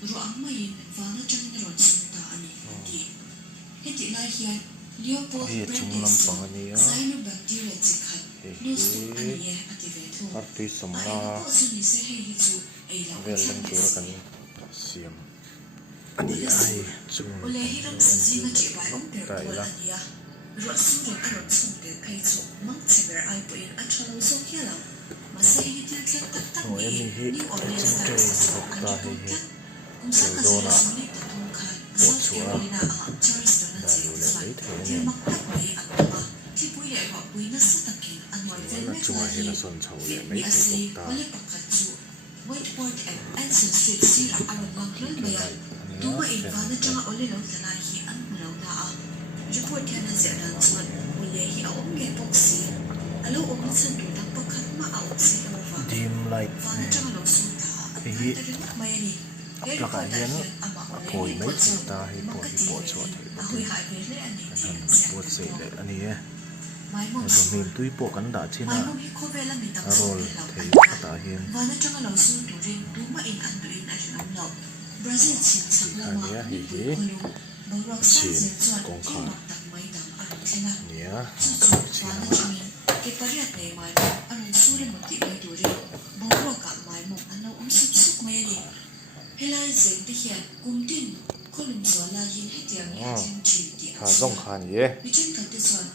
ruang mai vana changin ron sumta ani ti heti lai hian Leopold Brandis cyanobacteria chikhat nustu ani ative thu Artui somna veleng tura kan siam ani ai chung ole hiram singa chi bai om per tola ania ro sure aron chung pe phei chu mang cheber ai po in athalo so khiala masa hi til thlek tak tak ni ole sa ta he kumsa ka zona suni ta thum khan so carolina a charles dona chi mak tak mai atma ti pui le ro pui na sa takin anwal vel me chunga hena son chho le mai ase ole pakhat chu whiteboard and answer sheet sira aron lang hlal maya tuma in vana changa ole lo tala hi an lo na a report kana zeran chuan ole hi a om nge boxi alo om chan tu tak pakhat ma a om si lo va dim light vana changa lo su ta hi mai ni laka hian apoi mai ta hi po chho a hui hai ve le ani ti po sei le ani e mai mo min tui po kan da china mai mo hi ko vela mi tam rol thei ata hian vana changa lo su tu rin tuma in an tu in a rin lo Brazil chin sang la ma hi Bangkok chin kong kha nia china ke pariat nei mai an sure mo ti mai tu rin Bangkok ka mai mo an lo sup sup mai ni helai zeng ti hian kumtin kolum zo la yin hetiang ya chin ti ha zong khan ye mi chen ka ti chuan